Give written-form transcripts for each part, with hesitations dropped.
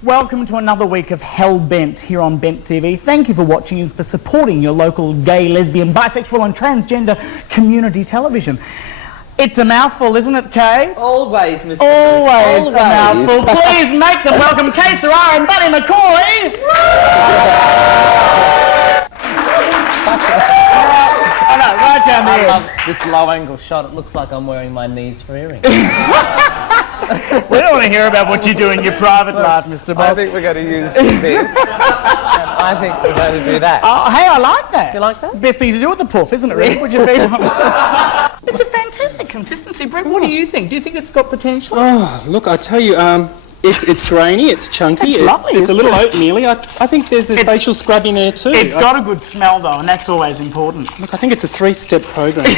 Welcome to another week of Hell Bent here on Bent TV. Thank you for watching and for supporting your local gay, lesbian, bisexual and transgender community television. It's a mouthful, isn't it, Kaye? Always, Mr. Always a mouthful. Please make them welcome Kaye, Sera and Bunnie McKoy. I know, right down there. I love this low-angle shot. It looks like I'm wearing my knees for earrings. We don't want to hear about what you do in your private life, Mr. Bob. I think we're going to use this. I think we're going to do that. Oh, hey, I like that. You like that? Best thing to do with the puff, isn't it, really? Would you be? It's a fantastic consistency, Brett. What do you think? Do you think it's got potential? Oh, look, I tell you, it's grainy, it's chunky. It's lovely, It's a little oatmeal-y. I think there's a facial scrub in there too. It's got a good smell, though, and that's always important. Look, I think it's a 3-step program.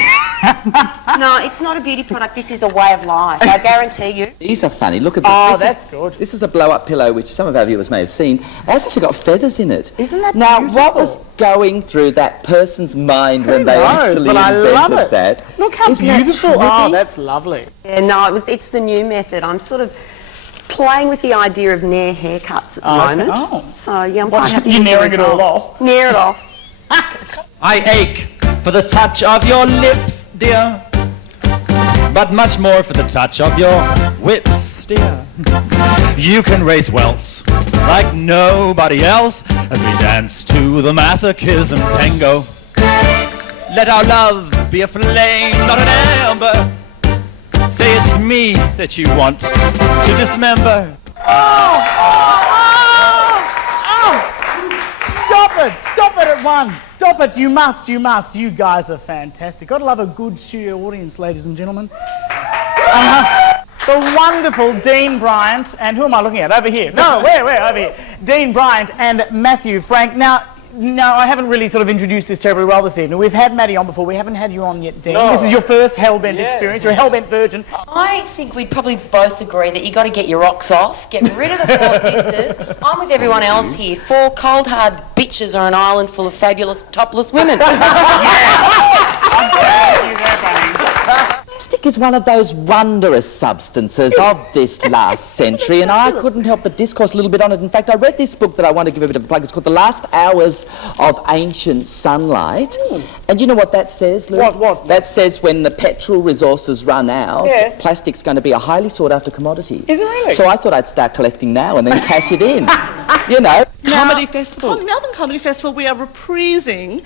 No, it's not a beauty product. This is a way of life. I guarantee you. These are funny. Look at this. Oh, this that's is, good. This is a blow-up pillow, which some of our viewers may have seen. It has actually got feathers in it. Isn't that now, beautiful? what was going through that person's mind when they actually but I love invented it. that? Look how Isn't that beautiful. trippy? Oh, that's lovely. Yeah, no, it's the new method. I'm sort of playing with the idea of Nair haircuts at the moment. Oh. So, yeah, I'm quite happy. You're with the nearing it all result. off. Near it off. I ache for the touch of your lips, dear, but much more for the touch of your whips, dear. You can raise welts like nobody else as we dance to the masochism tango. Let our love be a flame, not an amber. Say it's me that you want to dismember. Stop it at once. Stop it. You must. You guys are fantastic. Gotta love a good studio audience, ladies and gentlemen. The wonderful Dean Bryant, and who am I looking at? Over here. No, where? Over here. Dean Bryant and Matthew Frank. Now, I haven't really sort of introduced this terribly well this evening. We've had Maddie on before. We haven't had you on yet, Dean. No. This is your first Hellbent experience. You're a Hellbent virgin. I think we'd probably both agree that you got to get your rocks off, get rid of the four sisters. I'm with everyone else here. 4 cold, hard bitches are an island full of fabulous, topless women. Plastic is one of those wondrous substances of this last century, and I couldn't help but discourse a little bit on it. In fact, I read this book that I want to give a bit of a plug. It's called The Last Hours of Ancient Sunlight. And you know what that says, Luke? What? That says when the petrol resources run out, plastic's going to be a highly sought-after commodity. Is it really? So I thought I'd start collecting now and then cash it in. You know. Comedy Festival. Melbourne Comedy Festival, we are reprising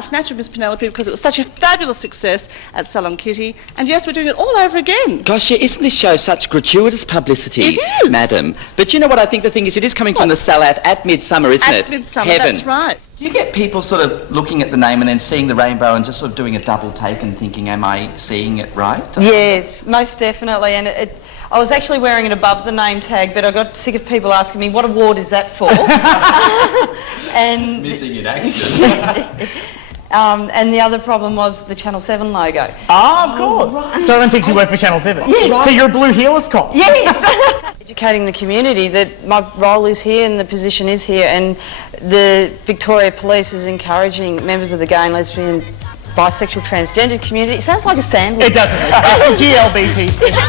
Snatch of Miss Penelope because it was such a fabulous success at Salon Kitty. And yes, we're doing it all over again. Gosh, yeah, isn't this show such gratuitous publicity, It is. madam? But you know what I think the thing is? It is coming from the sellout at Midsummer, isn't it? At Midsummer, Heaven. that's right. Do you get people sort of looking at the name and then seeing the rainbow and just sort of doing a double take and thinking, am I seeing it right? Yes, most definitely. And I was actually wearing it above the name tag, but I got sick of people asking me, what award is that for? And Missing in action. and the other problem was the Channel 7 logo. Ah, of course. Right. So everyone thinks you work for Channel 7? Yes. Right. So you're a blue heelers cop? Yes! Educating the community that my role is here and the position is here, and the Victoria Police is encouraging members of the gay and lesbian, bisexual, transgender community. It sounds like a sandwich. It doesn't. GLBT special.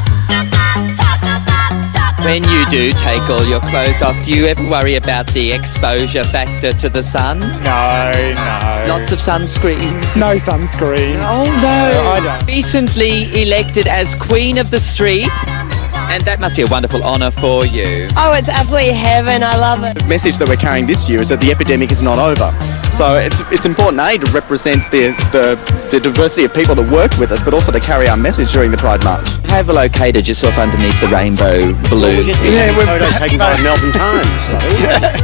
When you do take all your clothes off, do you ever worry about the exposure factor to the sun? No. Lots of sunscreen. No sunscreen. Oh no, I don't. Recently elected as Queen of the Street, and that must be a wonderful honour for you. Oh, it's absolutely heaven. I love it. The message that we're carrying this year is that the epidemic is not over. So it's important, A, to represent the diversity of people that work with us, but also to carry our message during the Pride March. Have located yourself underneath the rainbow balloons. Yeah, we're photos taken by the Melbourne Times.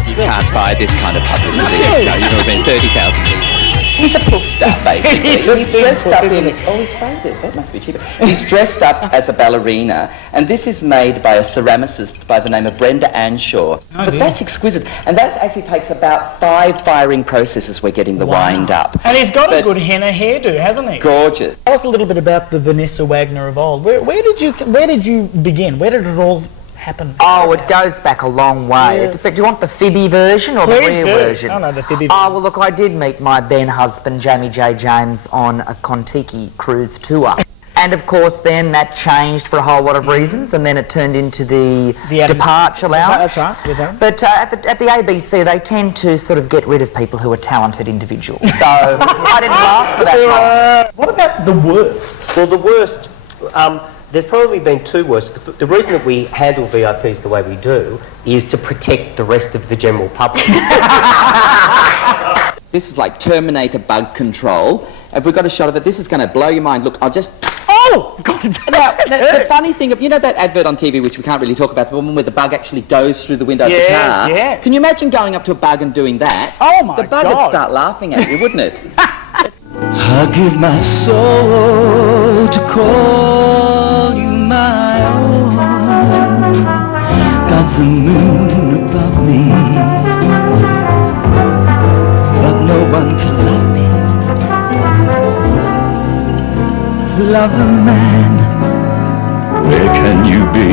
You can't buy this kind of publicity. No, you've been 30,000 people. He's a poofter, basically. He's dressed up in... isn't he? Oh, he's faded. That must be cheaper. He's dressed up as a ballerina, and this is made by a ceramicist by the name of Brenda Anshaw. But that's exquisite. And that actually takes about 5 firing processes we're getting the wind up. And he's got a good henna hairdo, hasn't he? Gorgeous. Tell us a little bit about the Vanessa Wagner of old. Where did you begin? Where did it all happen? Oh, it goes back a long way. Yes. Do you want the fibby version or Please the real do. version? Oh, no, the fibby Oh, well, look, I did meet my then husband, Jamie J. James, on a Kontiki cruise tour. And, of course, then that changed for a whole lot of reasons, and then it turned into the departure lounge. That's right, with them. But at the ABC, they tend to sort of get rid of people who are talented individuals. So I didn't last for that long. What about the worst? Well, the worst, there's probably been 2 worst. The reason that we handle VIPs the way we do is to protect the rest of the general public. This is like Terminator bug control. Have we got a shot of it? This is going to blow your mind. Look, I'll just... Oh, God. Now, the funny thing of, you know that advert on TV, which we can't really talk about, the one where the bug actually goes through the window of the car? Yes. Can you imagine going up to a bug and doing that? Oh, my The bug God. would start laughing at you, wouldn't it? I give my soul to call you my own. God's the moon above me, but no one to love me. Lover man, where can you be?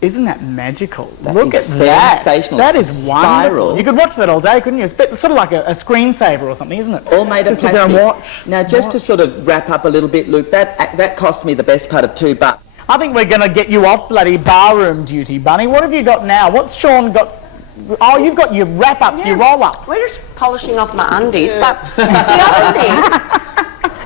Isn't that magical? That Look is at that. sensational. That It's is a wonderful. spiral. You could watch that all day, couldn't you? It's sort of like a screensaver or something, isn't it? All made of Just sit there plastic. and watch. Now, just to sort of wrap up a little bit, Luke, that cost me the best part of $2. I think we're going to get you off bloody barroom duty, Bunnie. What have you got now? What's Sean got? Oh, you've got your wrap-ups, your roll-ups. We're just polishing off my undies, but the other thing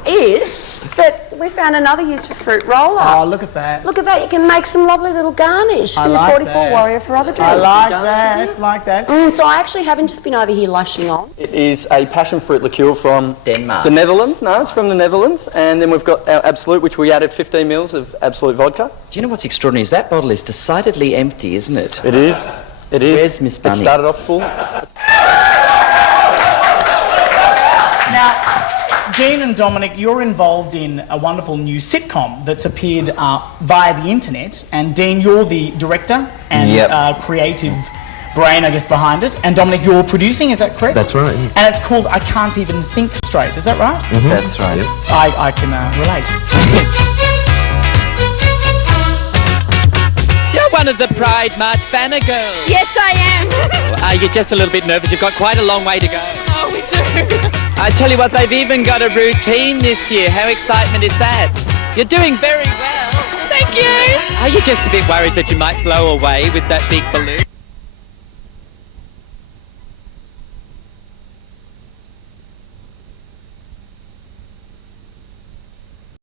is that we found another use for fruit roll-ups. Oh, look at that. Look at that, you can make some lovely little garnish I for your like 44 that. warrior for other drinks. I like that. So I actually haven't just been over here lushing on. It is a passion fruit liqueur from Denmark. the Netherlands. No, it's from the Netherlands. And then we've got our Absolute, which we added 15 mils of Absolute vodka. Do you know what's extraordinary is that bottle is decidedly empty, isn't it? It is. It is. Where's Miss Bunnie? It started off full. Now, Dean and Dominic, you're involved in a wonderful new sitcom that's appeared via the internet, and Dean, you're the director and creative brain, I guess, behind it, and Dominic, you're producing, is that correct? That's right. And it's called I Can't Even Think Straight, is that right? Mm-hmm. That's right. Yep. I can relate. You're one of the Pride March banner girls. Yes, I am. Are you just a little bit nervous? You've got quite a long way to go. Oh, we do. I tell you what, they've even got a routine this year. How excitement is that? You're doing very well. Thank you. Are you just a bit worried that you might blow away with that big balloon?